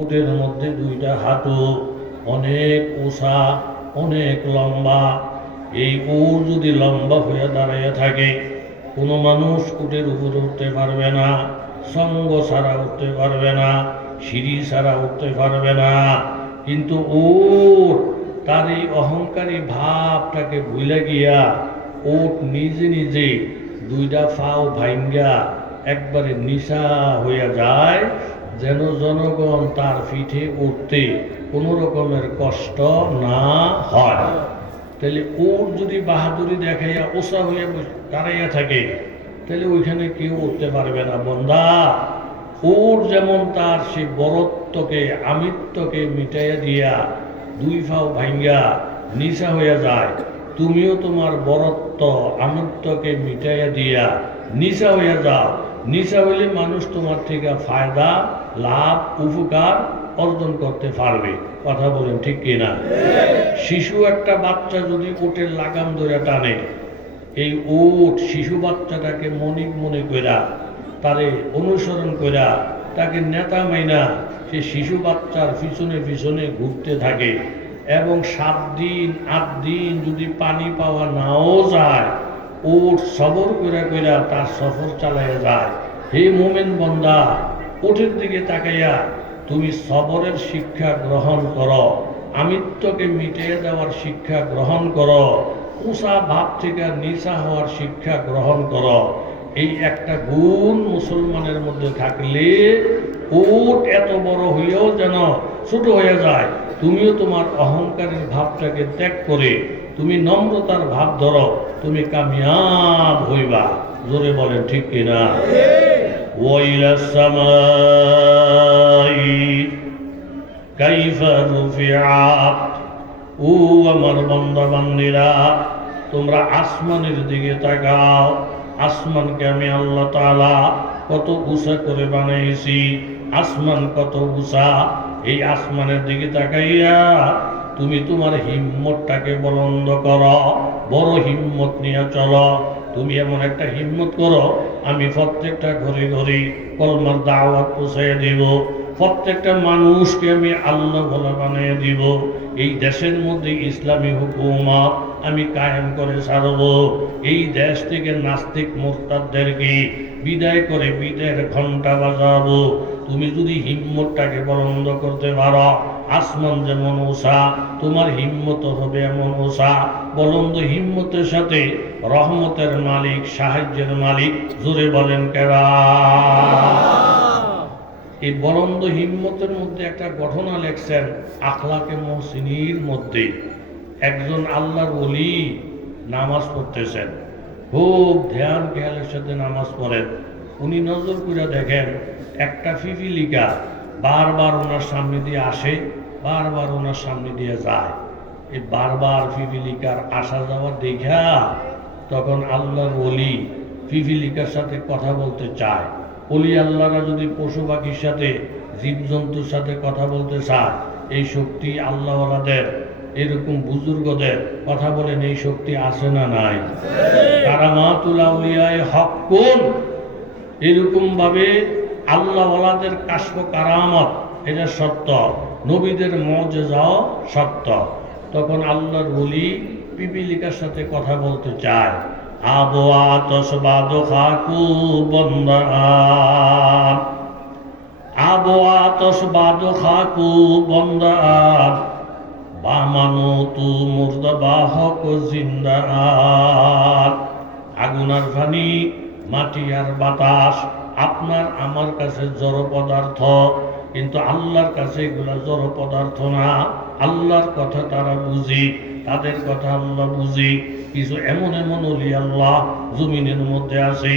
উটের মধ্যে দুইটা হাঁটু, অনেক উঁচা, অনেক লম্বা। এই উট যদি লম্বা হয়ে দাঁড়িয়ে থাকে, কোনো মানুষ উটের উপরে উঠতে পারবে না, সঙ্গ ছাড়া উঠতে পারবে না, সিঁড়ি ছাড়া উঠতে পারবে না। কিন্তু উট তার এই অহংকারী ভাবটাকে ভুলে গিয়া উট নিজে নিজে দুইটা পাও ভাঙ্গা একবারে নিশা হইয়া যায়, যেন জনগণ তার পিঠে উঠতে কোনো রকমের কষ্ট না হয়। তাহলে উট যদি বাহাদুরি দেখাইয়া ওসা হইয়া দাঁড়াইয়া থাকে, তাহলে ওইখানে কেউ উঠতে পারবে না। বন্দা, উট যেমন তার সেই বরত্বকে, আমিত্বকে মিটাইয়া দিয়া দুই পাও ভাঙ্গা নিশা হইয়া যায়, তুমিও তোমার বরত্ব, আমিত্বকে মিটাইয়া দিয়া নিশা হইয়া যাও। নিশা হইলে মানুষ তোমার থেকে ফায়দা, লাভ, উপকার অর্জন করতে পারবে। কথা বলেন ঠিক কিনা? শিশু একটা বাচ্চা যদি উটের লাগাম ধরে টানে, এই উট শিশু বাচ্চাটাকে মনিক মনে কইরা, তারে অনুসরণ কইরা, তাকে নেতা মাইনা সে শিশু বাচ্চার পিছনে পিছনে ঘুরতে থাকে। এবং 7 দিন 8 দিন যদি পানি পাওয়া নাও যায়, উট সবর কইরা কইরা তার সফর চালাইয়া যায়। হে মোমেন বন্দা, উটের দিকে তাকাইয়া তুমি সবরের শিক্ষা গ্রহণ করো, আমিত্বকে মিটিয়ে দেওয়ার শিক্ষা গ্রহণ করো, উঁচা ভাব থেকে নিচা হওয়ার শিক্ষা গ্রহণ করো। এই একটা গুণ মুসলমানের মধ্যে থাকলে উট এত বড় হইয়াও যেন ছোট হয়ে যায়। তুমিও তোমার অহংকারের ভাবটাকে ত্যাগ করে তুমি নম্রতার ভাব ধরো, তুমি কামিয়াব হইবা। জোরে বলেন ঠিক কিনা? ওয়াইলাস সামাই কাইফা রুফিআত। ও আমার বান্দা বান্দীরা, তোমরা আসমানের দিকে তাকাও। আসমানকে আমি আল্লাহ তাআলা কত উঁচা করে বানাইছি। আসমান কত উঁচা, এই আসমানের দিকে তাকাইয়া তুমি তোমার হিম্মতটাকে বুলন্দ করো, বড় হিম্মত নিয়ে চলো। তুমি এমন একটা হিম্মত করো, আমি প্রত্যেকটা ঘরে ঘরে কলমার দাওয়াত পৌঁছাইয়া দিব, প্রত্যেকটা মানুষকে আমি আল্লাহ বলা বানিয়ে দিব। এই দেশের মধ্যে ইসলামী হুকুমত আমি কায়েম করে ছাড়ব। এই দেশ থেকে নাস্তিক মুরতাদদেরকে বিদায় করে বিদায়ের ঘন্টা বাজাবো। তুমি যদি হিম্মতটাকে বুলন্দ করতে পারো, আসমান যেমন উঁচা, তোমার হিম্মত হবে এমন উঁচা। বুলন্দ হিম্মতের সাথে রহমতের মালিক, সাহায্যের মালিক, জোরে বলেন কেরা? এই বুলন্দ হিম্মতের মধ্যে একটা ঘটনা লেখছেন আখলাকে মুহসিনীর মধ্যে। একজন আল্লাহর ওলি নামাজ পড়তেছেন, খুব ধ্যান খেয়ালের সাথে নামাজ পড়েন। উনি নজর করে দেখেন একটা পিপিলিকা বারবার ওনার সামনে দিয়ে আসে, বারবার ওনার সামনে দিয়ে যায়। এই বারবার পিপিলিকার আসা যাওয়া দেখা তখন আল্লাহর ওলি পিপিলিকার সাথে কথা বলতে চায়। ওলি আল্লাহরা যদি পশু পাখির সাথে, জীবজন্তুর সাথে কথা বলতে চায়, এই শক্তি আল্লাহওয়ালাদের, এরকম বুজুর্গদের কথা বলেন, এই শক্তি আছে না নাই? কারামাতুল আউলিয়ায়ে হক্কুন, এরকম ভাবে আল্লাহওয়ালাদের কাশফ কারামত এটা সত্য, নবীদের মুজিজাও সত্য। তখন আল্লাহর ওলি পিপিলিকার সাথে কথা বলতে চায়। আবো আতস বাদো খাকু বন্দান, আবো আতস বাদো খাকু বন্দান, বামানো তু মুর্দা বাহক জিন্দান। আগুন আর পানি, মাটি আর বাতাস আপনার আমার কাছে জড় পদার্থ, কিন্তু আল্লাহর কাছে এগুলা জড় পদার্থ না। আল্লাহর কথা তারা বুঝি, তাদের কথা আল্লাহ বুঝি। কিছু এমন এমন ওলি আল্লাহ জমিনের মধ্যে আছে,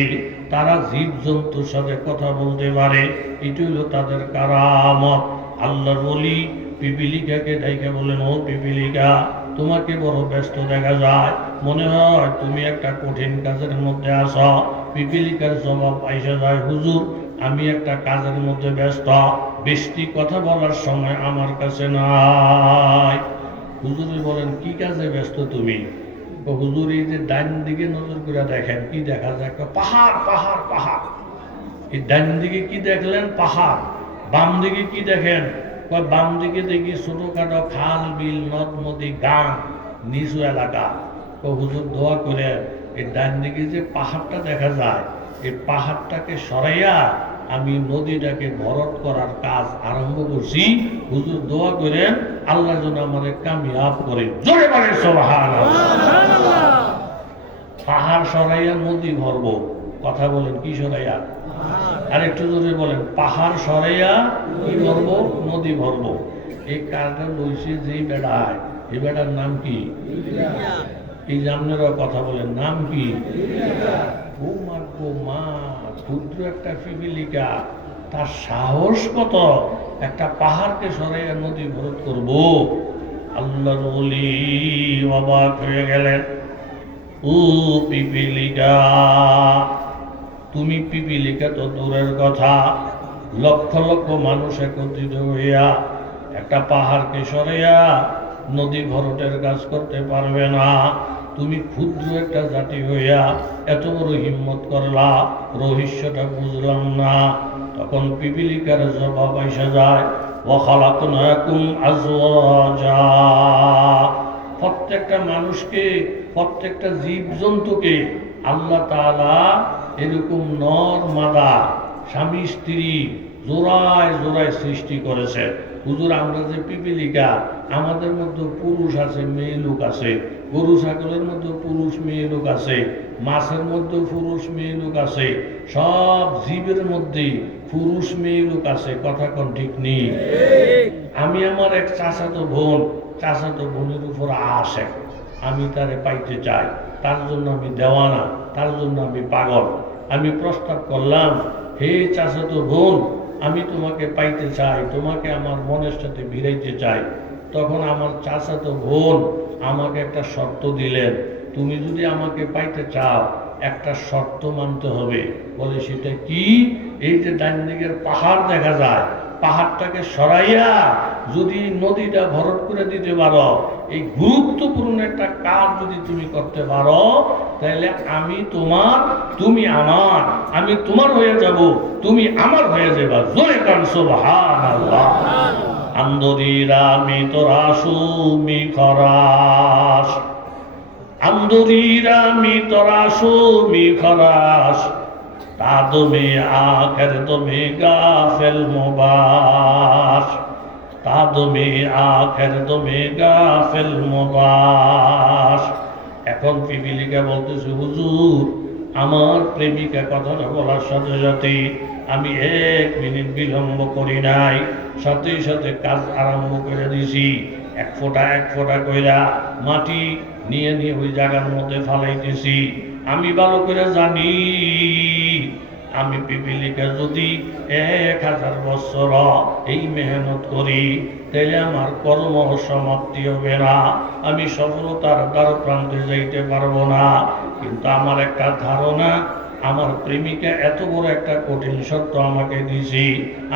তারা জীব জন্তুর সাথে কথা বলতে পারে। এটি হলো তাদের কারামত। আল্লাহর ওলি পিপিলিকাকে ডাইকা বলেন, ও পিপিলিকা, তোমাকে বড় ব্যস্ত দেখা যায়, মনে হয় তুমি একটা কঠিন কাজের মধ্যে আসো। পিপিলিকার জবাব আইসা যায়, হুজুর আমি একটা কাজের মধ্যে ব্যস্ত, বেশি কথা বলার সময় আমার কাছে নাই। হুজুরে বলেন, কি কাজে ব্যস্ত তুমি? হুজুর এই যে ডান দিকে নজর করে দেখেন, কি দেখা যায়? পাহাড় পাহাড় পাহাড়। এই ডান দিকে কি দেখলেন? পাহাড়। বাম দিকে কি দেখেন? বাম দিকে দেখি ছোটখাটো খাল বিল নদ নদী গাঁ নিচু এলাকা। হুজুর দোয়া করে এই ডান দিকে যে পাহাড়টা দেখা যায়, এই পাহাড়টাকে সরাইয়া আমি নদীটাকে ভরট করার কাজ আরম্ভ করছি। হুজুর দোয়া করেন আল্লাহ যেন আমাদের কামিয়াব করে। জোরে বলেন সুবহানাল্লাহ। পাহাড় সরাইয়া নদী ভরব। কথা বলেন, কি সরাইয়া? আর একটু জোরে বলেন, পাহাড় সরাইয়া কি ভরব? নদী ভরব। এই কাজটা লইছে যেই বেড়ায়, এই বেড়ার নাম কি? এই জামনেরা কথা বলেন, নাম কি? ও মা গো মা, ক্ষুদ্র একটা পিপিলিকা, তার সাহস কত একটা পাহাড়কে সরাইয়া নদী ভরত করব। আল্লাহর ওলি অবাক হয়ে গেলেন। ও পিপিলিকা, তুমি পিপিলিকা তো দূরের কথা, লক্ষ লক্ষ মানুষ একত্রিত হইয়া একটা পাহাড়কে সরাইয়া নদী ভরটের কাজ করতে পারবে না। তুমি ক্ষুদ্র একটা জাতি হইয়া এত বড় হিম্মত করলা, রহস্যটা বুঝলাম না। তখন পিপিলিকার জবাব আইসা যায়, ওয়াখালাকনাকুম আজওয়াজা। প্রত্যেকটা মানুষকে, প্রত্যেকটা জীবজন্তুকে আল্লাহ তাআলা এরকম নর মাদা, স্বামী স্ত্রী জোড়ায় জোড়ায় সৃষ্টি করেছে। হুজুর, আমরা যে পিপিলিকা, আমাদের মধ্যে পুরুষ আছে, মেয়ে লোক আছে। গরু ছাগলের মধ্যে পুরুষ মেয়ে লোক আছে, মাছের মধ্যে পুরুষ মেয়ে লোক আছে, সব জীবের মধ্যে পুরুষ মেয়ে লোক আছে। কথা কোন ঠিক নেই? আমি আমার এক চাচাতো বোনের উপর আসে, আমি তারে পাইতে চাই, তার জন্য আমি দেওয়ানা, তার জন্য আমি পাগল। আমি প্রস্তাব করলাম, হে চাচাতো বোন, আমি তোমাকে পাইতে চাই, তোমাকে আমার মনের সাথে ভিড়াইতে চাই। তখন আমার চাচাতো বোন আমাকে একটা শর্ত দিলেন, তুমি যদি আমাকে পাইতে চাও একটা শর্ত মানতে হবে। বলে, সেটা কি? এই যে ডান দিকের পাহাড় দেখা যায়, পাহাড়টাকে সরাইয়া যদি নদীটা ভরট করে দিতে পারো, এই গুরুত্বপূর্ণ একটা কাজ যদি তুমি করতে পারো, তাহলে আমি তোমার, তুমি আমার, আমি তোমার হয়ে যাব, তুমি আমার হয়ে যাবা। জোরে কান সুবহানাল্লাহ। আন্দরিরা মি তোরাসু মি খরাস, আন্দরিরা মি তোরাসু মি খরাস, তাদমে আখের তুমি গাফেল মুবাস, তাদমে আখের তুমি গাফেল মুবাস। এখন পিপিলিকা বলতেছে, হুজুর, আমার প্রেমিকা কথাটা বলার সাথে সাথে আমি 1 মিনিট বিলম্ব করি নাই, সাথে সাথে কাজ আরম্ভ করে দিছি। এক ফোঁটা কইরা মাটি নিয়ে নিয়ে ওই জায়গার মধ্যে ফালাইতেছি। আমি ভালো করে জানি, আমি পিপিলিকা যদি 1000 বছর এই মেহনত করি, তাহলে আমার কর্ম সমাপ্তি হবে না, আমি সফলতার দ্বার প্রান্তে যাইতে পারবো না। কিন্তু আমার একটা ধারণা, আমার প্রেমিকা এত বড় একটা কঠিন শর্ত আমাকে দিয়েছি,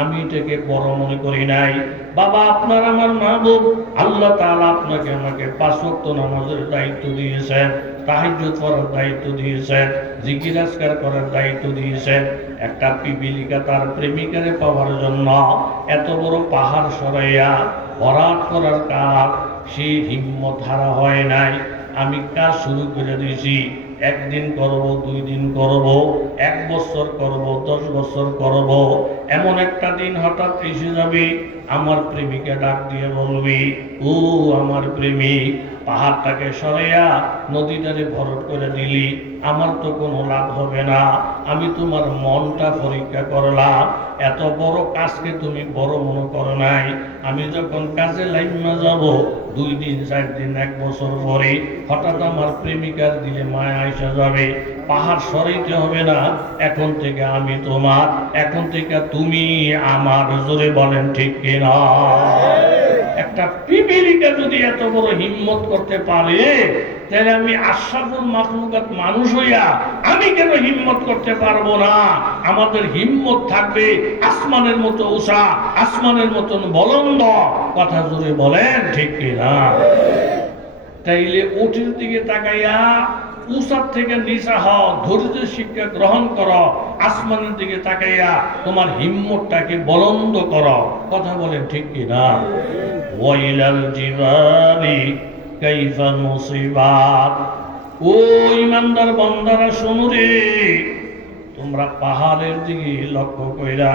আমি এটাকে বড় মনে করি নাই। বাবা, আপনার আমার মাহবুব আল্লাহ তাআলা আপনাকে আমাকে 5 ওয়াক্ত নামাজের দায়িত্ব দিয়েছেন, তাহাজ্জুদ পড়ার দায়িত্ব দিয়েছেন, জিকির আজকার করার দায়িত্ব দিয়েছেন। একটা পিপিলিকা তার প্রেমিকারে পাওয়ার জন্য এত বড় পাহাড় সরাইয়া ভরাট করার কাজ সে হিম্মত হারা হয় নাই। আমি কাজ শুরু করে দিয়েছি। 1 দিন করব, 2 দিন করব, 1 বছর করব, 10 বছর করব। এমন একটা দিন হঠাৎ এসে যাবে, আমার প্রেমিকা ডাক দিয়ে বলবি, ও আমার প্রেমিক, পাহাড়টাকে সরাইয়া নদীটারে ভরট করে দিলি, আমার তো কোনো লাভ হবে না। আমি তোমার মনটা পরীক্ষা করলাম, এত বড় কাজকে তুমি বড় মনে করো নাই। আমি যখন কাজে লাইনে যাব, 2 দিন, 4 দিন, 1 বছর পরে হঠাৎ আমার প্রেমিকার দিলে মায়া আইসা যাবে। পাহাড় সরাইতে হবে না, এখন থেকে আমি তোমার, এখন থেকে তুমি আমার। জোরে বলেন ঠিক কিনা? একটা পিপিলিকা যদি এত বড় হিম্মত করতে পারে, তাহলে আমি আশরাফুল মাখলুকাত মানুষ হইয়া আমি কেন হিম্মত করতে পারবো না? আমাদের হিম্মত থাকবে আসমানের মতো উঁচা, আসমানের মতন বলন্দ। কথা জোরে বলেন ঠিক কিনা? তাইলে ওটির দিকে তাকাইয়া উসার থেকে নিচা হও, ধৈর্য শিক্ষা গ্রহণ করো, আসমানের দিকে তাকাইয়া তোমার হিম্মতটাকে বলন্দ করো। কথা বলেন ঠিক কি না? ওয়াইলাল জিবালি কাইফা মুসিবাত। ও ইমানদার বান্দারা শোনো রে, তোমরা পাহাড়ের দিকে লক্ষ্য কইরা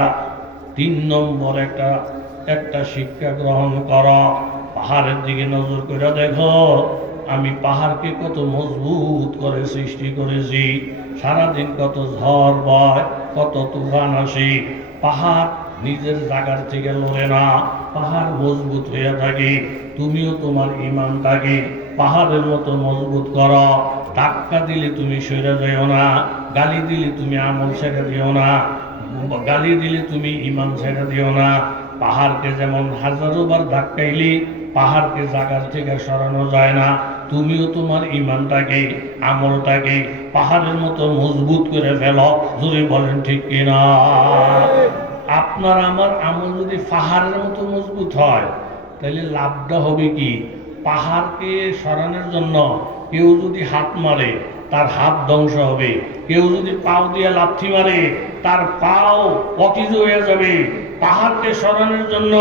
3 নম্বর একটা শিক্ষা গ্রহণ করো। পাহাড়ের দিকে নজর করে দেখো, আমি পাহাড়কে কত মজবুত করে সৃষ্টি করেছি। সারাদিন কত ঝড় বয়, কত তুফান আসে, পাহাড় নিজের জায়গার থেকে লড়ে না, পাহাড় মজবুত হয়ে থাকে। তুমিও তোমার ইমানটাকে পাহাড়ের মতো মজবুত করো। ধাক্কা দিলে তুমি সরে যাও না, গালি দিলে তুমি আমল ছেড়ে দিও না, গালি দিলে তুমি ইমান ছেড়ে দিও না। পাহাড়কে যেমন হাজারো বার ধাক্কাইলে পাহাড়কে জায়গার থেকে সরানো যায় না, তুমিও তোমার ইমানটাকে আমলটাকে পাহাড়ের মতো মজবুত করে ফেলো। জোরে বলেন ঠিক কিনা? আপনার আমার আমল যদি পাহাড়ের মতো মজবুত হয়, তাহলে লাভটা হবে কি? পাহাড়কে সরানোর জন্য কেউ যদি হাত মারে, তার হাত ধ্বংস হবে। কেউ যদি পাও দিয়ে লাথি মারে, তার পাও অকিজ হয়ে যাবে। পাহাড়কে সরানোর জন্য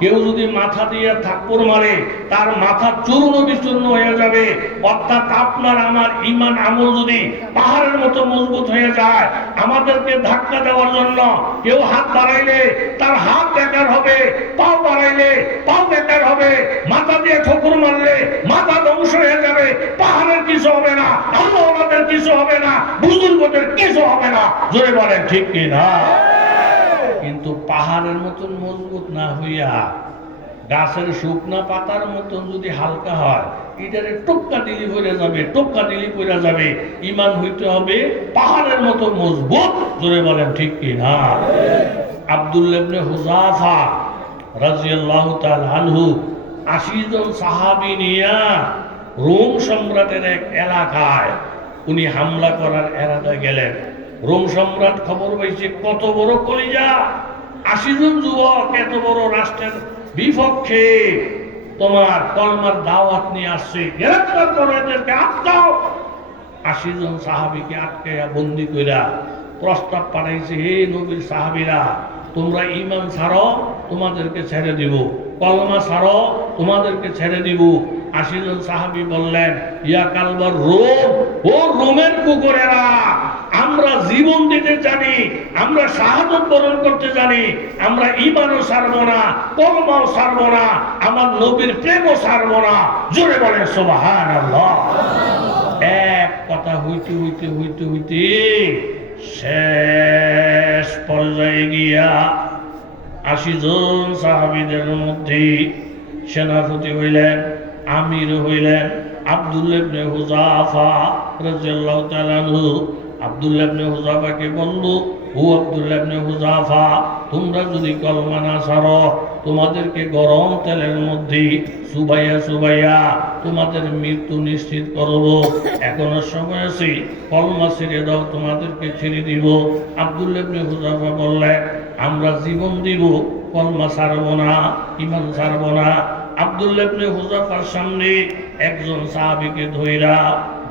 কেউ যদি মাথা দিয়ে থাপ্পড় মারে, তার মাথা চূর্ণ বিচূর্ণ হয়ে যাবে। অর্থাৎ আপনার আমার ইমান আমল যদি পাহাড়ের মতো মজবুত হয়ে যায়, আমাদেরকে ধাক্কা দেওয়ার জন্য কেউ হাত বাড়াইলে তার হাত বেকার হবে, পাও বাড়াইলে পাও বেকার হবে, মাথা দিয়ে ঠোকর মারলে মাথা ধ্বংস হয়ে যাবে। পাহাড়ের কিছু হবে না, আল্লাহদের কিছু হবে না, বুজুর্গদের কিছু হবে না। জোরে বলেন ঠিক কি না? কিন্তু পাহাড়ের মতন মজবুত না হইয়া গাছের শুকনা পাতার মতন যদি হালকা হয়, এটারে টোক্কা দিলি পড়ে যাবে, টোক্কা দিলি পড়ে যাবে। ইমান হইতে হবে পাহাড়ের মতো মজবুত। জোরে বলেন ঠিক কি না? আব্দুল্লাহ ইবনে হুযাফা রাদিয়াল্লাহু তাআলা আনহু 80 জন সাহাবী নিয়া রোম সম্রাটের এক এলাকায় উনি হামলা করার এরাদা গেলেন। রোম সম্রাট খবর পাইছে কত বড় কলিজা, 80 জন যুবক এত বড় রাষ্ট্রের বিপক্ষে তোমার কলমার দাওয়াত নিয়ে আসছে, গ্রেফতার করে এদেরকে আটকাও। 80 জন সাহাবীকে আটকাইয়া বন্দি কইরা প্রস্তাব পাঠাইছে, হে নবীর সাহাবীরা, তোমরা ঈমান ছাড়ো, তোমাদেরকে ছেড়ে দিব, কলমা ছাড়ো, তোমাদেরকে ছেড়ে দিব। 80 জন সাহাবী বললেন, ইয়া কালবার রোম, ও রোমের কুকুরেরা, আমরা জীবন দিতে জানি, আমরা শাহাদত বরণ করতে জানি, আমরা ঈমানও ছাড়বো না, কলমাও ছাড়বো না, আমার নবীর প্রেমও ছাড়বো না। জোরে বলেন সুবহানাল্লাহ। এক কথা হইতে হইতে হইতে হইতে শেষ পর্যায়ে গিয়া 80 জন সাহাবীদের মধ্যে সেনাপতি হইলেন, আমির হইলেন আব্দুল্লাহ ইবনে হুযাফা রাদিয়াল্লাহু তাআলা আনহু। আব্দুল্লাহ ইবনে হুযাফাকে বলল, ও আব্দুল্লাহ ইবনে হুযাফা, তোমরা যদি কলমা না ছাড়ো, তোমাদেরকে গরম তেলের মধ্যে চুবাইয়া চুবাইয়া তোমাদের মৃত্যু নিশ্চিত করব। এখনো সময় আছে, কলমা ছেড়ে দাও, তোমাদেরকে ছেড়ে দিব। আব্দুল্লাহ ইবনে হুযাফা বললেন, আমরা জীবন দিব, কলমা ছাড়ব না, ঈমান ছাড়ব না। আব্দুল্লাহ ইবনে হুযাফার সামনে একজন সাহাবীকে ধইরা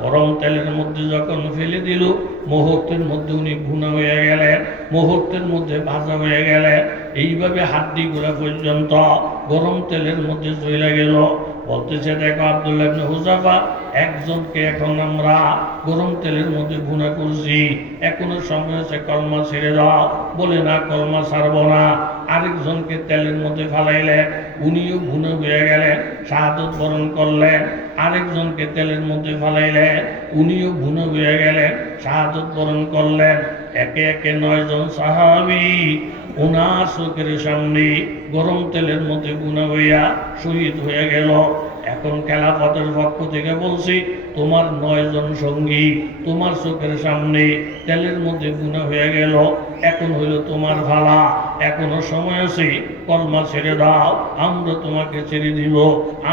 গরম তেলের মধ্যে যখন ফেলে দিল, মুহূর্তের মধ্যে উনি ভুনা হয়ে গেলেন, মুহূর্তের মধ্যে ভাজা হয়ে গেলেন। এইভাবে হাড্ডি গোড়া পর্যন্ত গরম তেলের মধ্যে চলে গেল। বলতেছে, দেখো আব্দুল্লাহ ইবনে হুযাফা, একজনকে এখন আমরা গরম তেলের মধ্যে ভুনা করছি, এখনো সময় আছে, কলমা ছেড়ে দাও। বলে, না, কলমা ছাড়বো না। আরেকজনকে তেলের মধ্যে ফালাইলেন, উনিও ভুনা হয়ে গেলেন, শাহাদত বরণ করলেন। আরেকজনকে তেলের মধ্যে ফালাইলেন, উনিও ভুনা হয়ে গেলেন, শাহাদত বরণ করলেন। একে একে 9 জন সাহাবী ওনার চোখের সামনে গরম তেলের মধ্যে ভুনা হইয়া শহীদ হয়ে গেল। এখন খেলাফতের পক্ষ থেকে বলছি, তোমার 9 জন সঙ্গী তোমার চোখের সামনে তেলের মধ্যে ভুনা হয়ে গেল, এখন হইল তোমার ভালা, এখনো সময় আছে, কলমা ছেড়ে দাও, আমরা তোমাকে ছেড়ে দিব।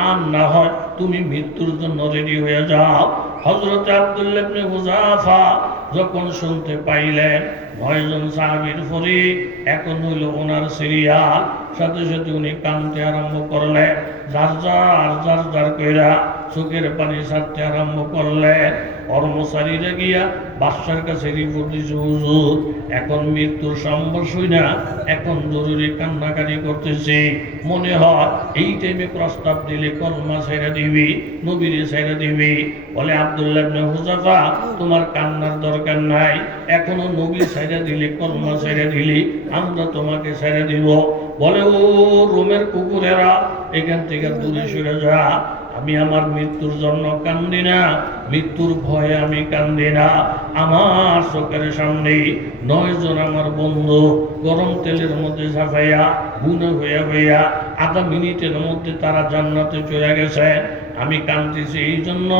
আর না হয় তুমি মৃত্যুর জন্য রেডি হয়ে যাও। হযরত আব্দুল্লাহ ইবনে হুযাফা যখন শুনতে পাইলেন 9 জন সাহাবীর পরে এখন হইল ওনার সিরিয়াল, সাথে সাথে উনি কাঁদতে আরম্ভ করলেন, যার যার কইরা চোখের পানি ছাড়তে আরম্ভ করলেন। কর্মচারীরা গিয়া বাদশার কাছে রিপোর্ট দিছে, হুজুর এখন মৃত্যুর সম্ভাবনা না, এখন জরুরি কান্নাকারি করতেছে, মনে হয় এই টাইমে প্রস্তাব দিলে কলমা ছাইরা দিবি, নবীরে ছাইরা দিবি। বলে আব্দুল্লাহ ইবনে হুযাফা, তোমার কান্নার দরকার নাই, এখনো নবী ছাইরা দিলে, কলমা ছাইরা দিলে আমরা তোমাকে ছাইরা দিব। বলে ও রোমের কুকুরেরা, এখান থেকে দূরে সরে যা, আমি আমার মৃত্যুর জন্য কান্দি না, মৃত্যুর ভয়ে আমি কান্দি না। আমার চোখের সামনে 9 জন আমার বন্ধু গরম তেলের মধ্যে ঝাঁপাইয়া গুণা হইয়া হইয়া আধা মিনিটের মধ্যে তারা জান্নাতে চলে গেছে। আমি কাঁদতেছি এই জন্য,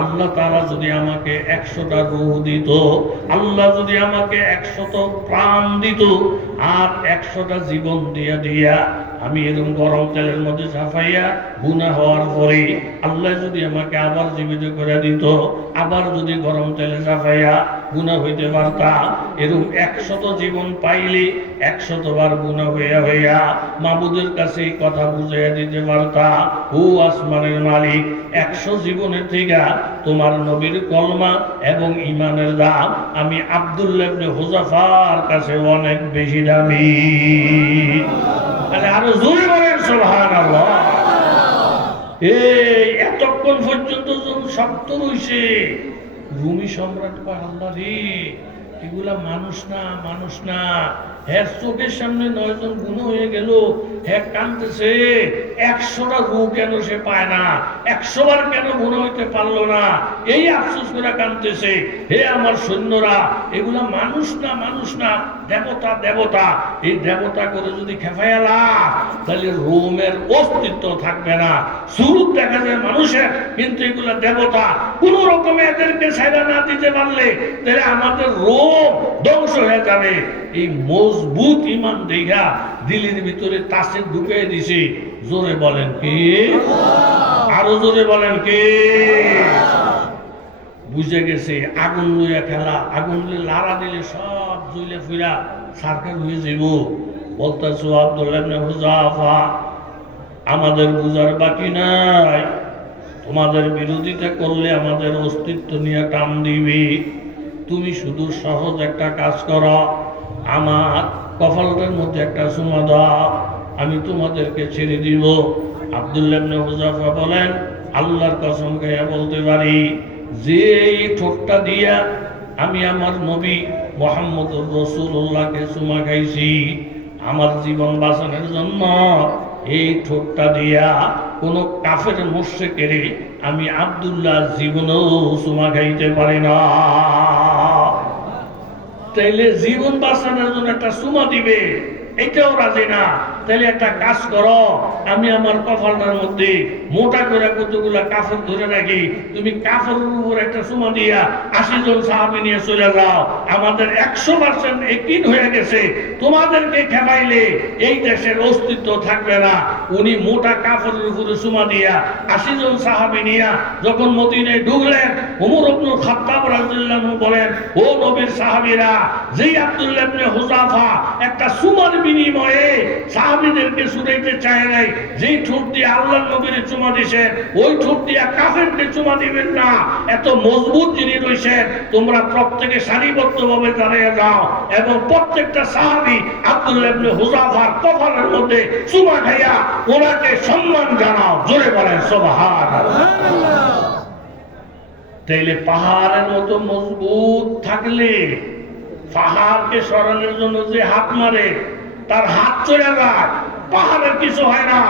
আল্লাহ তাআলা যদি আমাকে 100টা রূহ দিত, আল্লাহ যদি আমাকে 100 প্রাণ দিত, আর 100টা জীবন দিয়া দিয়া আমি এরকম গরম তেলের মধ্যে ঝাঁপাইয়া গুনাহ হওয়ার পরে আল্লাহ যদি আমাকে আবার জীবিত করে দিত, আবার যদি গরম তেলে ঝাঁপাইয়া গুনাহ হইতে পারতাম, এরকম 100 জীবন পাইলে 100 বার গুনাহ হইয়া হইয়া মাবুদের কাছে এই কথা বুঝাইয়া দিতে পারতাম, ও আসমানের মালিক, 100 জীবনের থেকে তোমার নবীর কলমা এবং ঈমানের দাম আমি আব্দুল্লাহ ইবনে হুযাফার কাছে অনেক বেশি দামি। আরো জোরে বলেন সুবহানাল্লাহ। এই এতক্ষণ পর্যন্ত যখন শব্দ রইছে, রুমি সম্রাট কয়, আল্লাহ রে, এগুলা মানুষ না, মানুষ না। হ্যাঁ চোখের সামনে 9 জন গুণ হয়ে গেল, হ্যাঁ কাঁদতেছে, 100টা রূহ কেন সে পায় না, 100 বার কেন গুণ হইতে পারলো না, এই আফসোস করে কাঁদতেছে। হে আমার সৈন্যরা, এগুলা মানুষ না, মানুষ না, দেবতা, দেবতা। এই দেবতা করে যদি খেপাইলা, তাহলে রোমের অস্তিত্ব থাকবে না। সুরূপ দেখা যায় মানুষের, কিন্তু এগুলা দেবতা। কোন রকমে এদেরকে ছাইড়া না দিতে পারলে তাহলে আমাদের রোম ধ্বংস হয়ে যাবে। এই মজবুত ঈমান দেখা দিলের ভিতরে তাসে ঢুকে দিছে। জোরে বলেন কি? আরো জোরে বলেন কি? বুঝে গেছে আগুন লইয়া খেলা, আগুন লাড়া দিলে সব জ্বলে ফিরা সারকার হয়ে যাব। বলতেছো আব্দুল্লাহ ইবনে হুযাফা, আমাদের বুঝার বাকি নাই, তোমাদের বিরোধিতা করলে আমাদের অস্তিত্ব নিয়ে টান দিবে। তুমি শুধু সহজ একটা কাজ করো, আমার কপালটার মধ্যে একটা চুমা দাও, আমি তোমাদেরকে ছেড়ে দিব। আব্দুল্লাহ ইবনে হুযাফা বলেন, আল্লাহর কসম খাইয়া বলতে পারি, যে এই ঠোঁটটা দিয়া আমি আমার নবী মুহাম্মদুর রাসূলুল্লাহকে চুমা খাইছি, আমার জীবন বাঁচানোর জন্য এই ঠোঁটটা দিয়া কোন কাফের মুশরিকের আমি আব্দুল্লাহ জীবনেও চুমা খাইতে পারি না। তাইলে জীবন বাঁচানোর জন্য একটা চুমা দিবে, এটাও রাজি না। তাহলে একটা কাজ করো, আমি আমার কপালটার মধ্যে মোটা করে কতগুলা কাপড় ধরে রাখি, তুমি কাপড়ের উপর একটা চুমা দিয়া 80 জন সাহাবী নিয়ে চলে যাও। আমাদের 100% একই হয়ে গেছে, তোমাদেরকে খেপাইলে এই দেশের অস্তিত্ব থাকবে না। উনি মোটা কাপড়ের উপরে চুমা দিয়া 80 জন সাহাবী নিয়া যখন মদিনায় ঢুকলেন, ওমর ইবনে খাত্তাব রাদিয়াল্লাহু আনহু বলেন, ও নবীর সাহাবীরা, যেই আব্দুল্লাহ ইবনে হুযাফা একটা চুমার বিনিময়ে সাহাবীদেরকে ছুটাইতে চায় নাই, যেই ঠোঁট দিয়ে আল্লাহর নবীর চুমা দিয়েছেন, ওই ঠোঁট দিয়ে কাফেরকে চুমা দিবেন না। এত মজবুত যিনি রয়েছেন, তোমরা প্রত্যেকে সারিবদ্ধভাবে দাঁড়িয়ে যাও এবং প্রত্যেকটা সাহাবী আব্দুল্লাহ ইবনে হুযাফার কপালের মধ্যে চুমা খাইয়া ওনাকে সম্মান জানাও। জোরে বলেন সুবহানাল্লাহ। তাইলে পাহাড়ের মতো মজবুত থাকলে, পাহাড়কে সরানোর জন্য যে হাত মারে তার হাত চলে যায়, পাহাড়ের কিছু হয় না।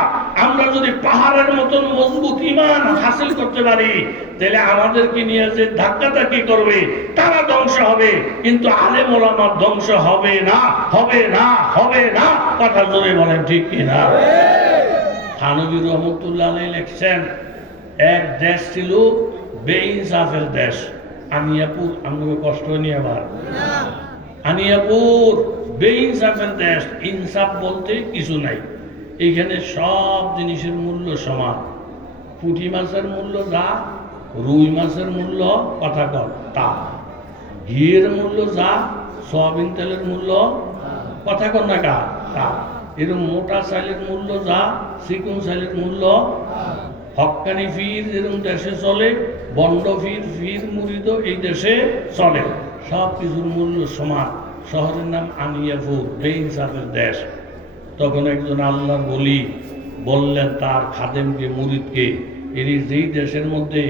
আমরা যদি পাহাড়ের মতন মজবুত ঈমান হাসিল করতে পারি, তাহলে আমাদেরকে নিয়ে যে ধাক্কাধাক্কি করবে তারা ধ্বংস হবে, কিন্তু আলেম ওলামা ধ্বংস হবে না, হবে না, হবে না। কথা জোরে বলেন ঠিক কিনা? থানভী রহমতুল্লাহ আলাইহি লিখছেন, এক দেশ ছিল বেইনসাফের দেশ, আনিয়াপুর। আমাকে কষ্ট নিয়ে আবার আনিয়াপুর বেইনসাফের দেশ। ইনসাফ বলতে কিছু নাই, এইখানে সব জিনিসের মূল্য সমান। পুঁটি মাছের মূল্য যা, রুই মাছের মূল্য কথা কর তা, ঘিয়ের মূল্য যা, সয়াবিন তেলের মূল্য কথা কর না কা তা, এরকম মোটা চাইলের মূল্য যা, চিকন চাইলের মূল্য হক্কানি ফির যেরকম দেশে চলে, বন্ড ফির মুরিদ এই দেশে চলে। সব কিছুর মূল্য সমান। শহরের নাম আনিয়াপুর, বেইনসাফের দেশ। তখন একজন আল্লাহর বলি বললেন তার খাদেমকে, মুরিদকে, এর যেই দেশের মধ্যে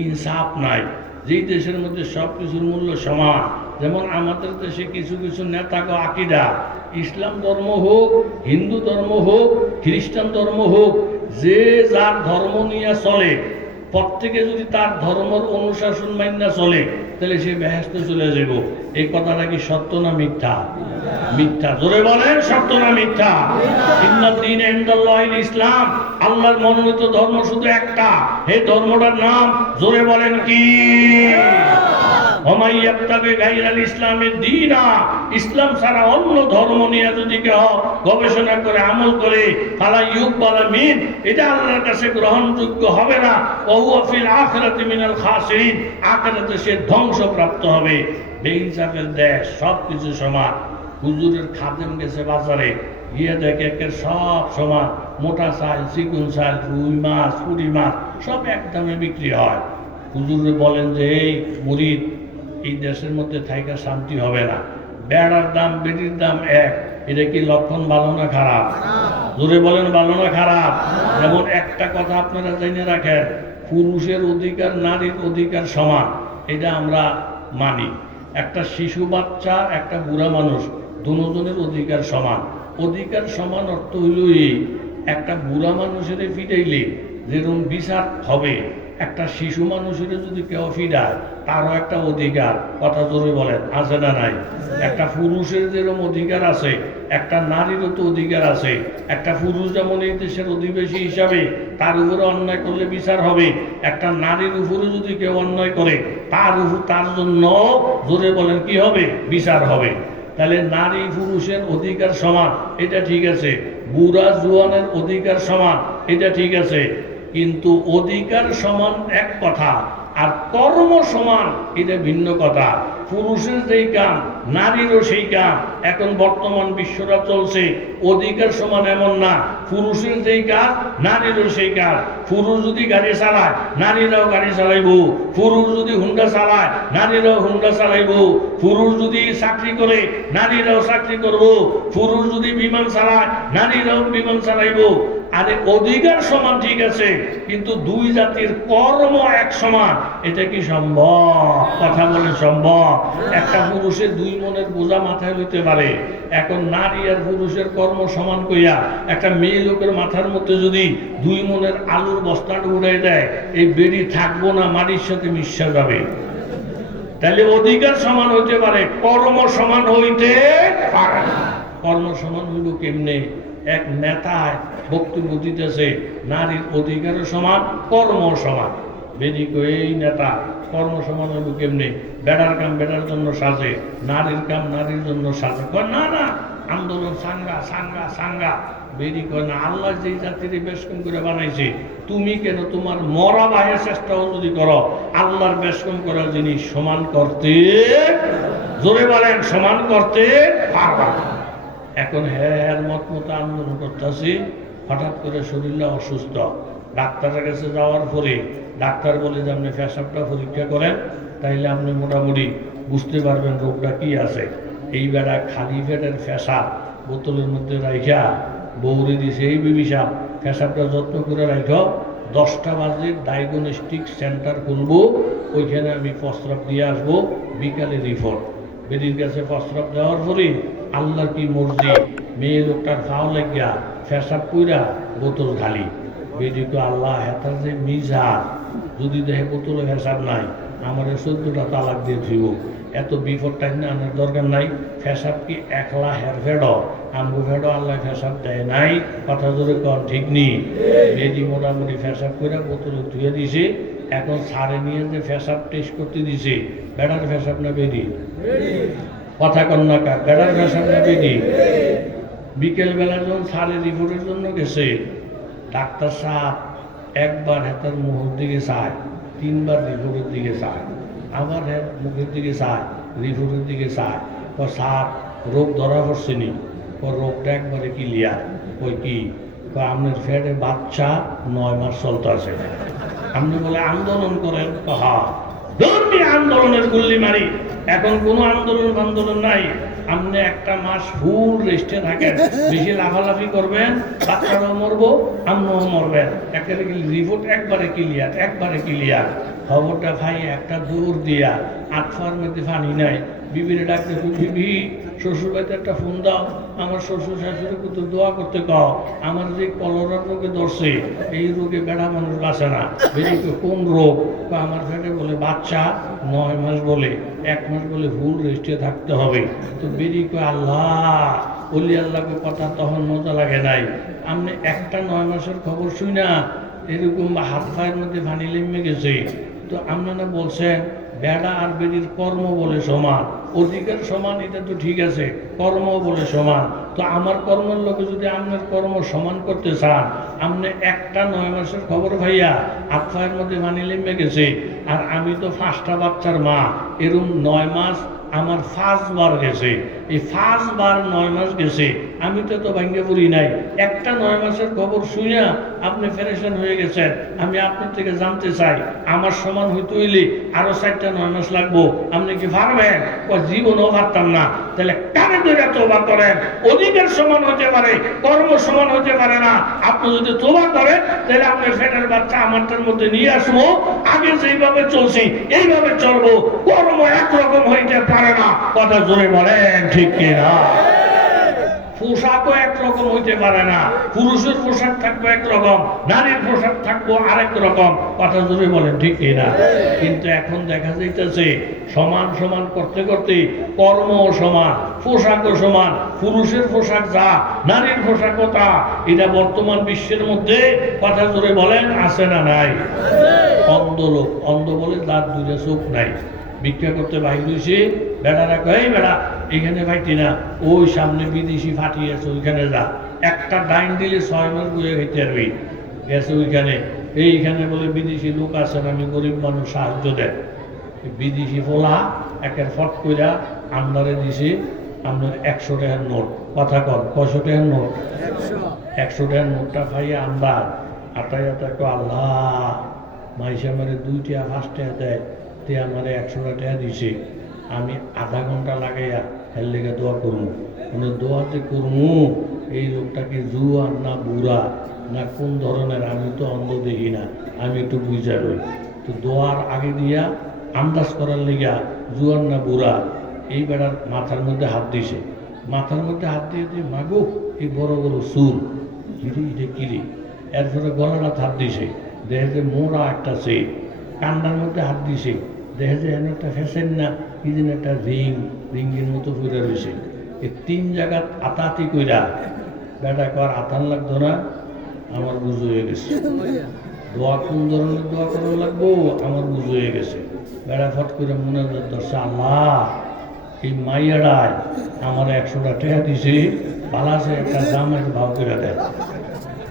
ইনসাফ নাই, যেই দেশের মধ্যে সব কিছুর মূল্য সমান, যেমন আমাদের দেশে কিছু কিছু নেতাকে আকিদা, ইসলাম ধর্ম হোক, হিন্দু ধর্ম হোক, খ্রিস্টান ধর্ম হোক, যে যার ধর্ম নিয়ে চলে, প্রত্যেকে যদি তার ধর্মের অনুশাসন মান্য চলে, তাহলে সে বেহেশতে চলে যাব। এই কথাটা কি সত্য না মিথ্যা? মিথ্যা। জোরে বলেন, সত্য না মিথ্যা? ইন্নাদ দীন ইনদাল্লাহিল ইসলাম, আল্লাহর মনোনীত ধর্ম শুধু একটা, এই ধর্মটার নাম জোরে বলেন কি? ওমাই ইয়াবতাগি গায়রাল ইসলামের দীনা, ইসলাম ছাড়া অন্য ধর্ম নিয়ে যদি কেউ গবেষণা করে আমল করে, ফালা ইউকবালা মিন, এটা আল্লাহর কাছে গ্রহণযোগ্য হবে না। ওয়া হুয়া ফিল আখিরাতি মিনাল খাসিরিন, আখিরাতে সে ধ্বংসপ্রাপ্ত হবে। বেইনসাফের দেশ, সব কিছু সমান। হুজুরের খাদেম গেছে বাজারে, গিয়ে দেখে একের সব সমান, মোটা চাল, চিকুন চাল, রুই মাছ, পুঁটি মাছ সব এক দামে বিক্রি হয়। হুজুরে বলেন যে এই মুরিদ, এই দেশের মধ্যে থাইকা শান্তি হবে না, বেড়ার দাম বেটির দাম এক, এটা কি লক্ষণ ভালো না খারাপ? জোরে বলেন, ভালো না খারাপ? যেমন একটা কথা আপনারা জেনে রাখেন, পুরুষের অধিকার নারীর অধিকার সমান, এটা আমরা মানি। একটা শিশু বাচ্চা, একটা বুড়া মানুষ, দুজনের অধিকার সমান। অধিকার সমান অর্থ হইল একটা বুড়া মানুষের ফিরাইলে যেরকম বিচার হবে, একটা শিশু মানুষের যদি কেউ ফিরায় তারও একটা অধিকার, কথা জোরে বলেন, আছে না নাই? একটা পুরুষের যেরকম অধিকার আছে, একটা নারীরও তো অধিকার আছে। একটা পুরুষ যেমন এই দেশের অধিবাসী হিসাবে তার উপরে অন্যায় করলে বিচার হবে, একটা নারীর উপরে যদি কেউ অন্যায় করে তার জন্য জোরে বলেন কি হবে? বিচার হবে। তাহলে নারী পুরুষের অধিকার সমান, এটা ঠিক আছে। বুড়া জোয়ানের অধিকার সমান, এটা ঠিক আছে। কিন্তু অধিকার সমান এক কথা, আর কর্ম সমান এটা ভিন্ন কথা। পুরুষের যেই কাম নারীরও সেই কাম। এখন বর্তমান বিশ্বটা চলছে অধিকার সমান এমন না, পুরুষের যেই কাজ নারীরও সেই কাজ। পুরুষ যদি গাড়ি চালায় নারীরাও গাড়ি চালাইব, পুরুষ যদি হুন্ডা চালায় নারীরাও হুন্ডা চালাইব, পুরুষ যদি চাকরি করে নারীরাও চাকরি করব, পুরুষ যদি বিমান চালায় নারীরাও বিমান চালাইব। আরে অধিকার সমান ঠিক আছে, কিন্তু দুই জাতির কর্ম এক সমান, এটা কি সম্ভব? কথা বলে সম্ভব? একটা পুরুষের দুই মনের বোঝা মাথায় লইতে পারে। এখন নারী আর পুরুষের কর্ম সমান কইয়া একটা মেয়ে লোকের মাথার মধ্যে যদি দুই মনের আলুর বস্তাটা উড়াই দেয়, এই বেড়ি থাকবো না, মাটির সাথে মিশা যাবে। তাহলে অধিকার সমান হইতে পারে, কর্ম সমান হইতে পারে না। কর্ম সমান হইল কেমনে? এক নেতায় বক্তব্য দিতেছে নারীর অধিকারও সমান, কর্ম সমান। বেদি এই নেতা কর্ম সমান হইব কেমনে? বেড়ার কাম বেড়ার জন্য সাজে, নারীর কাম নারীর জন্য সাজে। কয় না না, আন্দোলন সাঙ্গা সাঙ্গা সাঙ্গা। বেদি কয় না, আল্লাহ যেই জাতির বেশকম করে বানাইছে, তুমি কেন তোমার মরা বাহের চেষ্টাও যদি করো, আল্লাহর বেশকম করা জিনিস সমান করতে, জোরে বলেন, সমান করতে পারবা। এখন হ্যাঁ মত মতো আন্দোলন করতেছি, হঠাৎ করে শরীরটা অসুস্থ। ডাক্তারের কাছে যাওয়ার পরে ডাক্তার বলে যে আপনি পেশাবটা পরীক্ষা করেন, তাইলে আপনি মোটামুটি বুঝতে পারবেন রোগটা কি আছে। এই বেড়া খালি পেটের পেশাব বোতলের মধ্যে রাইখা বৌরে দিছে, এই বিবি সাহেব পেশাবটা যত্ন করে রাখো, 10টা বাজে ডায়াগনস্টিক সেন্টার খুলবো, ওইখানে আমি প্রস্রাব দিয়ে আসবো, বিকালে রিপোর্ট। বেদির কাছে প্রস্রাব দেওয়ার পরে আল্লাহর কি মর্জি, মেয়ে লোকটার ফাও লাগিয়া পেশাব কইরা বোতল খালি। বেদি তো আল্লাহ হেতার যে মিজার, যদি দেখে বোতলে পেশাব নাই, আমার 14টা তালাক দিয়ে থইব। এত বিপদ টাইম আনার দরকার নাই। পেশাব কি একলা হের ফেডো, আমগো ফেডো আল্লাহ পেশাব দেয় নাই, কথা জোরে কর ঠিক নি। বেদি মোটামুটি পেশাব করে বোতলে ধুয়ে দিছে। এখন সারে নিয়ে যে পেশাব টেস্ট করতে দিছে, বেড়ার পেশাব না বেদি? কথা কন্যা কা, বেড়ার পেশাব না বেদি? বিকেলবেলা যখন সারে রিপোর্টের জন্য গেছে, ডাক্তার সাহেব একবার হেতার মুখের দিকে চায়, 3বার রিপোর্টের দিকে চায়, আবার হ্যাঁ মুখের দিকে চায়, রিপোর্টের দিকে চায়। স্যার রোগ ধরা পড়ছে নি? রোগটা একবারে ক্লিয়ার। ওই কি আপনার ফেটে বাচ্চা 9 মাস চলতেছে। আপনি বলে আন্দোলন করেন, হ্যাঁ ধর্মী আন্দোলনের গুল্লি মারি। এখন কোনো আন্দোলন নাই। আপনি একটা মাস ফুল রেস্টে থাকেন, বেশি লাফালাফি করবেন, বাচ্চারাও মরবো, আপনিও মরবেন। একটা রিপোর্ট একবারে ক্লিয়ার। খবরটা ভাই একটা দূর দিয়া আটফার মধ্যে পানি নাই। বিবিরে ডাকতে, বিবি শ্বশুরবাড়িতে একটা ফোন দাও, আমার শ্বশুর শাশুড়ি কত দোয়া করতে কও, আমার যে কলরার রোগে ধরছে, এই রোগে বেড়া মানুষ বাঁচে না। বেরিয়ে কোন রোগ? আমার ফেটে বলে বাচ্চা 9 মাস, বলে 1 মাস বলে ফুল রেস্টে থাকতে হবে। তো বেরিয়ে আল্লাহ বলি, আল্লাহকে কথা তখন মজা লাগে নাই। আপনি একটা 9 মাসের খবর শুই না, এরকম হাত পায়ের মধ্যে পানি লেমে গেছে। তো আপনারা বলছেন বেড়া আর বেড়ির কর্ম বলে সমান, অধিকার সমান, এটা তো ঠিক আছে, কর্ম বলে সমান। তো আমার কর্মের লোকে যদি আপনার কর্ম সমান করতে চান, আপনি একটা 9 মাসের খবর ভাইয়া হাত পায়ের মধ্যে পানি লেমে গেছে। আর আমি তো 5টা বাচ্চার মা, এরকম 9 মাস আমার 5 বার গেছে। এই 5 বার 9 মাস গেছে, আমি তো ভাঙ্গে পড়ি নাই। একটা 9 মাসের খবর শুনিয়া আপনি ফেরেশান হয়ে গেছেন। আমি আপনার থেকে জানতে চাই, আমার সমান হইতে হইলে আরো 4টা 9 মাস লাগবো, আপনি কি পারবেন? জীবনও পারতাম না। তাহলে কানে ধরে তোবা করেন। অধিকার সমান হতে পারে, কর্ম সমান হতে পারে না। আপনি যদি তোবা করেন, তাহলে আপনার ফেটের বাচ্চা আমারটার মধ্যে নিয়ে আসবো। আগে যেইভাবে চলছি এইভাবে চলবো। কর্ম একরকম হইতে পারে না। কথা জোরে বলেন ঠিক কিনা? পোশাকও একরকম হইতে পারে না। পুরুষের পোশাক থাকবো একরকম, নারীর পোশাক থাকবো আরেক রকম। কথা জোরে বলেন ঠিক কিনা? কিন্তু এখন দেখা যাইতেছে সমান সমান করতে করতে কর্মও সমান, পোশাকও সমান। পুরুষের পোশাক যা, নারীর পোশাকও তা। এটা বর্তমান বিশ্বের মধ্যে, কথা জোরে বলেন, আছে না নাই? অন্ধ লোক, অন্ধ বলে তার 2টা চোখ নাই, ভিক্ষা করতে বাইর হয়েছে। বেড়ারা কয়, বেড়া এখানে ফাইতি না, ওই সামনে বিদেশি ফাটিয়েছে, ওইখানে যা। একটা ডাইন দিলে 6 মাস বয়ে খাইতে পারবি। গেছে ওইখানে, এইখানে বলে বিদেশি লোক আছেন, আমি গরিব মানুষ, সাহায্য দেয়। বিদেশি ফোলা একের ফট কইরা আন্দারে দিছে আপনার 100 টাকার নোট। কথা কন, 100 টাকার নোট? 100 টাকার নোটটা খাইয়ে আন্দার আটাই আল্লাহ মাইসে আমারে 2 টাকা 5 টাকা দেয়, তে আমারে 100 টাকা দিছে। আমি আধা ঘন্টা লাগাইয়া হের লেগে দোয়া করবো। মানে দোয়া যে করবো, এই লোকটাকে জুয়ান না বুড়া না কোন ধরনের, আমি তো অন্ধ দেখি না, আমি একটু বুঝা রই। তো দোয়ার আগে দিয়া আন্দাজ করার লেগা জুয়ান না বুড়া, এই বেড়ার মাথার মধ্যে হাত দিছে। মাথার মধ্যে হাত দিয়ে দিয়ে মাগো এই বড় বড় চুল, কিরি এটা কিরি। এরপরে গলাটা হাত দিছে, দেখে যে মোড়া একটা সে। কান্দার মধ্যে হাত দিছে, দেখে যে এনে একটা ফেসেন না কি যেন একটা রিংয়ের মতো ফুরে রয়েছে। এই 3 জায়গা আতাতি কইরা বেটা কর আতান লাগতো না, আমার বুঝ হয়ে গেছে। দোয়া কোন ধরনের দোয়া করা লাগবো আমার বুঝ হয়ে গেছে। বেড়া ফট করে মনে ধরছে, আল্লাহ এই মাইয়াড়ায় আমার 100 টাকা দিছে, পালাছে একটা দাম একটু ভাব করে দেয়।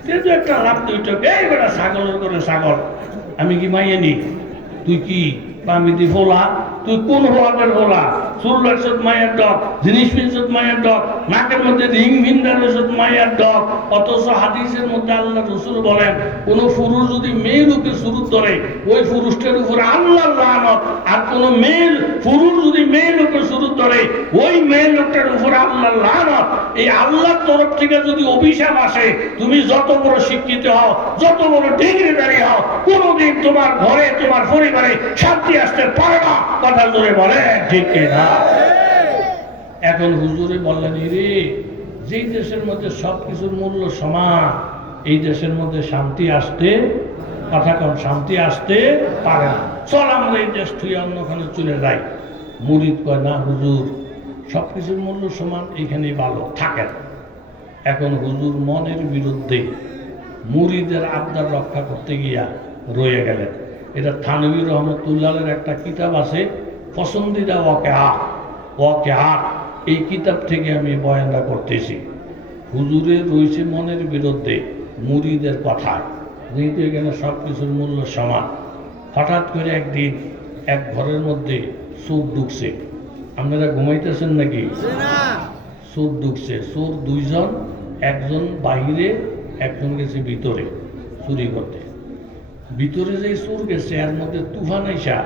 কিন্তু একটা লাভ দুইটা, এই বেটা ছাগলের করে ছাগল, আমি কি মাইয়ে নি? তুই কি পামিতি ফোলা? তুই কোন হওয়াদের ফোলা? চুল রাখছত মায়ের ডক, জিনিস পিনছত মায়ের ডক, নাকের মধ্যে রিং ভিন্ডার হয়েছত মায়ের ডক। অথচ হাদিসের মধ্যে আল্লাহ রসুল বলেন, কোন পুরুষ যদি মেয়ে লোকের সুরুত ধরে, ওই পুরুষটার উপরে আল্লাহর লানত। আর কোন পুরুষ যদি মেয়ে লোকের সুরুত ধরে, ওই মেয়ে লোকটার উপরে আল্লাহর লানত। এই আল্লাহর তরফ থেকে যদি অভিশাপ আসে, তুমি যত বড় শিক্ষিত হও, যত বড় ডিগ্রিধারী হও, কোনদিন তোমার ঘরে, তোমার পরিবারে শান্তি আসতে পারে না। কথা জোরে বলে ঠিক কিনা? এখন হুজুরে বললেন, রে যেই দেশের মধ্যে সবকিছুর মূল্য সমান, এই দেশের মধ্যে শান্তি আসতে, কথা কম, শান্তি আসতে পারে না। চল আমরা এই দেশ থেকে অন্যখানে চলে যাই। মুরিদ কয়, না হুজুর সবকিছুর মূল্য সমান, এইখানেই ভালো থাকেন। এখন হুজুর মনের বিরুদ্ধে মুরিদের আবদার রক্ষা করতে গিয়া রয়ে গেলেন। এটা থানভী রহমতুল্লাহের একটা কিতাব আছে, পছন্দিদা ওয়াকিআত, এই কিতাব থেকে আমি বয়ানটা করতেছি। হুজুরে রয়েছে মনের বিরুদ্ধে মুরিদের কথা, যেহেতু এখানে সব কিছুর মূল্য সমান। হঠাৎ করে একদিন এক ঘরের মধ্যে চোর ঢুকছে। আপনারা ঘুমাইতেছেন নাকি? চোর ঢুকছে। চোর 2 জন, একজন বাহিরে একজন গেছে ভিতরে চুরি করতে। ভিতরে যে চোর গেছে এর মধ্যে তুফান আইসা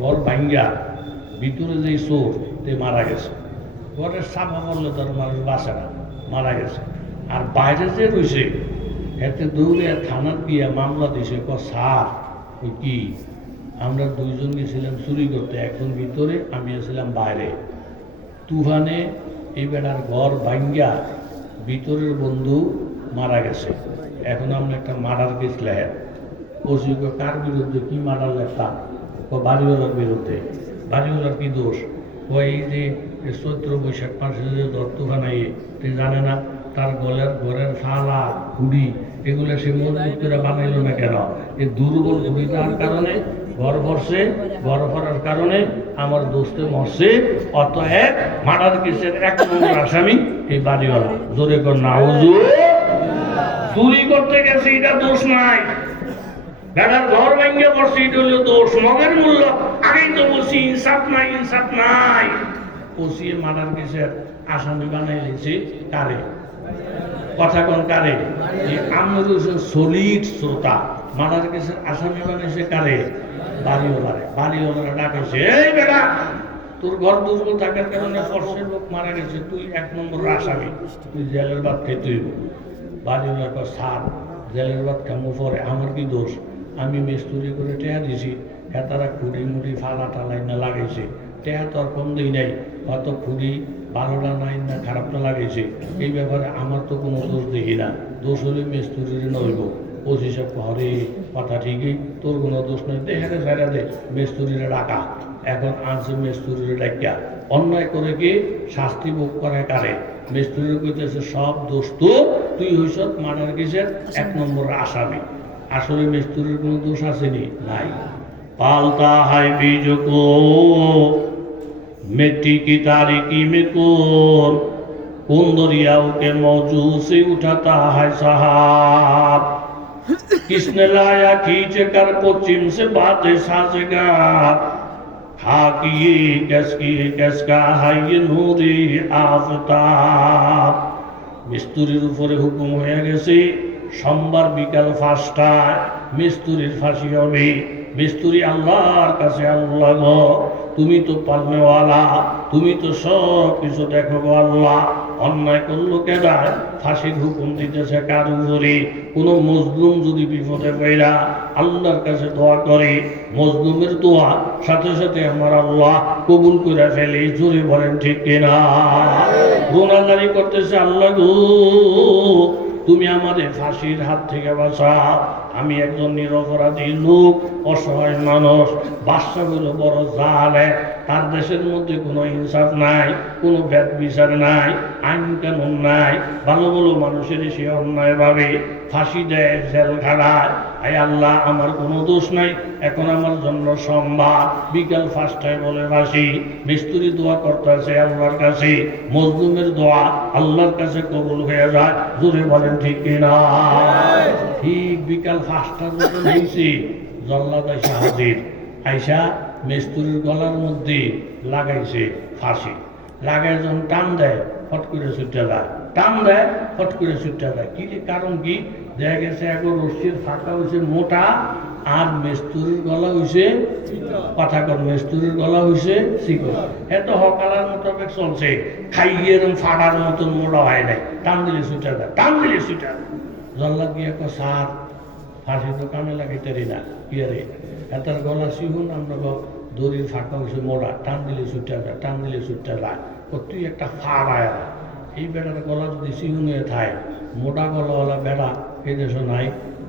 ঘর ভাঙ্গা ভিতরে যে চোর তে মারা গেছে। ঘরের চাপা পড়লে তার মানুষ বাঁচে না, মারা গেছে। আর বাইরে যে রয়েছে এতে দৌড়ে থানার গিয়া মামলা দিছে, স্যার ওই কি আমরা দুইজন গেছিলাম চুরি করতে, একজন ভিতরে আমি ছিলাম বাইরে, তুফানে এই বেড়ার ঘর ভাঙ্গা ভিতরের বন্ধু মারা গেছে, এখন আমরা একটা মার্ডার কেস লেখেন। ওসি কার বিরুদ্ধে কি মার্ডার লেখতাম? বাড়িওয়ালার বিরুদ্ধে। বাড়িওয়ালার কি দোষ? এই যে চৈত্র বৈশাখ মাসে যে তুফান আইয়ে জানে না তার ঘরের ফালা হুড়ি এগুলো সে মজবুত করে বানাইল না কেন? এই দুর্বল হুড়ি দেওয়ার কারণে ঘর ভরছে, ঘর ভরার কারণে আমার দোস্তে মরছে। অতএব মার্ডার কেসের 1 নম্বর আসামি এই বাড়িওয়ালা। জোরে কর না হুজুর। চুরি করতে গেছে এটা দোষ নাই, বেড়ার ঘর ভেঙে পড়ছে এটা হলো দোষ। মগের মূল্য আগেই তো বলছি, ইনসাফ নাই, ইনসাফ নাই। পচিয়ে মার্ডার কেসের আসামি বানাই দিয়েছে কারে? কথা কোন কারে? আমরা সলিড শ্রোতা। মার্ডার কেসের আসামি বানাইছে কারে? বাড়িওয়ালারে। বাড়িওয়ালারা ডাকেছে, এই বেটা তোর ঘর দুর্বল থাকার কারণে ফর্সের লোক মারা গেছে, তুই 1 নম্বর আসামি, তুই জেলের ভাত খেতে হইব। বাড়িওয়ালার পর সার জেলের ভাত খামো পরে আমার কি দোষ? আমি মিস্তুরি করে টেহা দিছি, হ্যাঁ তারা খুঁড়ি মুড়ি ফালা টালাই না লাগাইছে, টেহা তো আর কম দিই নাই, হয়তো খুঁড়ি ভালোটা নাই না খারাপটা লাগাইছে, এই ব্যাপারে আমার তো কোনো দোষ দেখি না। দোষ হলে মিস্তুরির নইব। ওসি সব হরে কথা ঠিকই, তোর কোনো দোষ নেই, দেখে ফেরা দে মিস্তুরিরে ডাকা। এখন আনছে মিস্তুরিরে ডাকিয়া অন্যায় করে কি শাস্তি ভোগ করে কারে? মিস্তুরি কইতেছে সব দোষ তো, তুই হইস মার্ডার কেসের 1 নম্বর আসামি। আসলে মিস্তুরির কোনো দোষ আসেনি, নাই। পালতা হাই বীজ কো मिट्टी की तारीकी में कौन दरियाओं के मौजू से उठाता है साहब, किसने लाया खींच कर पश्चिम से बातें साजेगार, खाकी किसका है ये नूरी आफताब। मिस्त्रिर উপরে হুকুম হয়ে গেছে সোমবার বিকাল 5টায় মিস্ত্রির ফাঁসি হবে। মিস্ত্রি আল্লাহর কাছে, আল্লাহ গো তুমি তো পালনেওয়ালা, তুমি তো সব কিছু দেখো গো আল্লাহ, অন্যায় করলো কেডায়? ফাঁসির হুকুম দিতেছে কার উপরে? কোনো মজলুম যদি বিপদে পড়া আল্লাহর কাছে দোয়া করে, মজলুমের দোয়া সাথে সাথে আমার আল্লাহ কবুল করে ফেলে। জোরে বলেন ঠিক কিনা? গুনাহগারি করতেছে, আল্লাহ গো তুমি আমাদের ফাঁসির হাত থেকে বাঁচাও। আমি একজন নিরপরাধী লোক, অসহায় মানুষ। বাদশাগুলো বড় জালে, তার দেশের মধ্যে কোনো ইনসাফ নাই, কোনো ভেদ বিচার নাই, আইন কানুন নাই। ভালো ভালো মানুষের সে অন্যায়ভাবে ফাঁসি দেয়, জেল খাড়ায়। আয় আল্লাহ আমার কোনো দোষ নাই, এখন আমার জন্য সোমবার বিকাল 5টায় বলে ফাঁসি। মিস্ত্রি দোয়া করতেছে আল্লাহর কাছে, মজলুমের দোয়া আল্লাহর কাছে কবুল হয়ে যায়। জোরে বলেন ঠিক কিনা? ঠিক বিকাল 5টার মতো হয়েছে, জল্লাদ আইসা হাজির। আইসা মিস্ত্রির গলার মধ্যে লাগাইছে ফাঁসি। লাগাই যখন টান দেয় ফট করে ছুটে যায়, টান দেয় ফট করে ছুটে যায়। কি কারণ কি? দেখা গেছে এখন রশির ফাঁকা হয়েছে মোটা, আর মিস্ত্রির গলা হয়েছে, কথা কর, মিস্ত্রির গলা হয়েছে চিকন। এত হকালার মোতাবেক চলছে, খাইয়ে এরকম ফাটার মতন মোটা হয় নাই। টান দিলে ছুটে যায়, টান দিলে ছুটে যায়। জল্লাদ গিয়ে সার ফাঁসি তো কামে লাগাইতারি না, কি রে এটার গলা শিহুন, আমরা দড়ির ফাঁকা হয়েছে মোড়া, টান দিলে ছুটে যায়, টান দিলে ছুটে যায়। তুই একটা ফাড় আয়া, এই বেড়ার গলা যদি শিহুন হয়ে থাকে, মোটা গলাওয়ালা বেড়া এই দেশে নাই,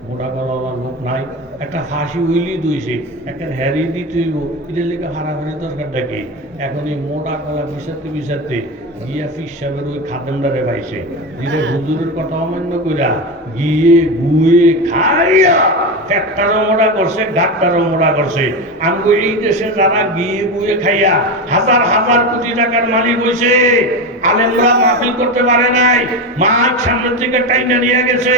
মোটা গলাওয়ালা লোক নাই। একটা ফাঁসি উইলি দইছে, একটা হ্যারি দিতে হইব, এটার লেগে হারাহারি দরকারটা কি? এখন এই মোটা গলা বিষাতে বিষাতে গিয়া ফিস সাহেবের ওই খাদেমদারে পাইছে, যেটা হুজুরের কথা অমান্য কইরা গিয়ে গুয়ে খাইয়া পেটটারও মোড়া করছে, ঘাটটারও মোড়া করছে। আমগো এই দেশে যারা গিয়ে গুয়ে খাইয়া হাজার হাজার কোটি টাকার মালিক হয়েছে, আলেমরা মাহফিল করতে পারে নাই, মাইক সামনের দিকে টাইনা নিয়ে গেছে,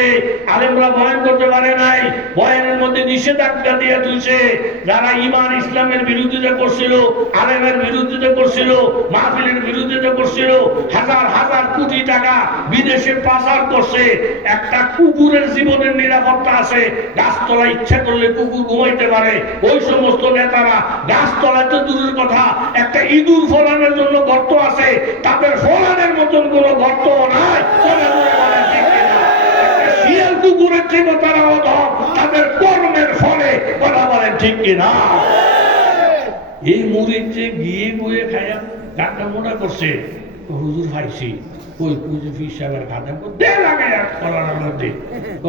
আলেমরা বয়ান করতে পারে নাই, বয়ানের মধ্যে নিষেধাজ্ঞা দিয়ে তুলছে। যারা ঈমান ইসলামের বিরোধিতা করছিল, আলেমের বিরোধিতা করছিল, মাহফিলের বিরোধিতা করছিল, হাজার হাজার কোটি টাকা বিদেশে পাচার করছে। একটা কুকুরের জীবনের নিরাপত্তা আছে, গাছতলা ইচ্ছা করলে কুকুর ঘুমাইতে পারে। ওই সমস্ত নেতারা গাছতলায় তো দূরের কথা, একটা ইঁদুর ফলানোর জন্য গর্ত আছে, তাদের ফলানের মতন কোনো গর্ত নাই। শিয়াল কুকুরের থেকে তারা অধম, তাদের কর্মের ফলে কথা বলেন ঠিক কিনা? এই মুড়ির যে গিয়ে বয়ে খায়া গানটা মোটা করছে, হুজুর খাইছি কই পুজো ফিস সাহেবের খাতা দে লাগাইয়া কলার মধ্যে।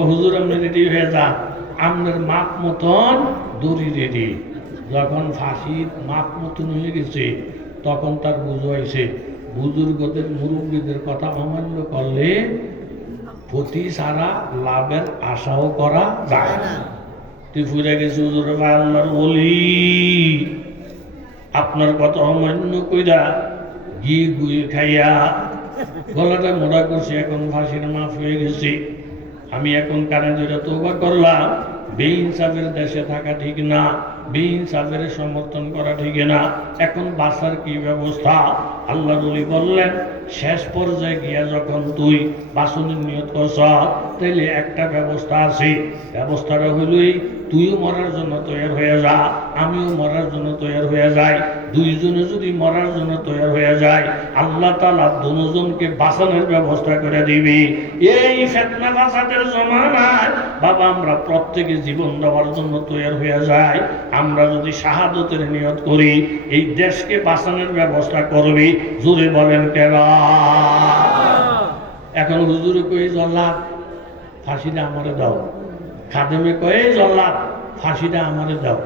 হুজুর আপনি রেডি হয়ে যান, আপনার মাপ মতন দড়ি রেডি। যখন ফাঁসির মাপ মতন হয়ে গেছে তখন তার বুঝো হয়েছে বুজুর্গদের মুরব্বীদের কথা অমান্য করলে ক্ষতি ছাড়া লাভের আশাও করা যায় না। তুই ফুরে গেছে হুজুর আল্লাহর বলি, আপনার কথা অমান্য কইরা গিয়ে গুয়ে খাইয়া গলাটা মোড়া করছে, এখন ফাঁসির মাফ হয়ে গেছে। আমি এখন কানে ধরে তওবা করলাম, বেইনসাফের দেশে থাকা ঠিক না, বেইনসাফের সমর্থন করা ঠিক না। এখন বাঁচার কি ব্যবস্থা? আল্লাহ বলি বললেন, শেষ পর্যায়ে গিয়া যখন তুই বাঁচনের নিয়ত করছ, তাইলে একটা ব্যবস্থা আছে। ব্যবস্থাটা হইলই তুইও মরার জন্য তৈরি হয়ে যা, আমিও মরার জন্য তৈরি হয়ে যাই। দুইজনে যদি মরার জন্য তৈরি হয়ে যায়, আল্লাহ তাআলা দুজনকে বাঁচানোর ব্যবস্থা করে দিবি। এই ফিতনা ফাসাদের জমানায় বাবা আমরা প্রত্যেকে জীবন দেওয়ার জন্য তৈরি হয়ে যায়। আমরা যদি শাহাদতের নিয়ত করি, এই দেশকে বাঁচানোর ব্যবস্থা করবি। জোরে বলেন কেরা? এখন হুজুরে কই জল্লাদ ফাঁসিটা আমারে দাও, খাদেমে কয়ে জল্লাদ ফাঁসিটা আমারে দাও।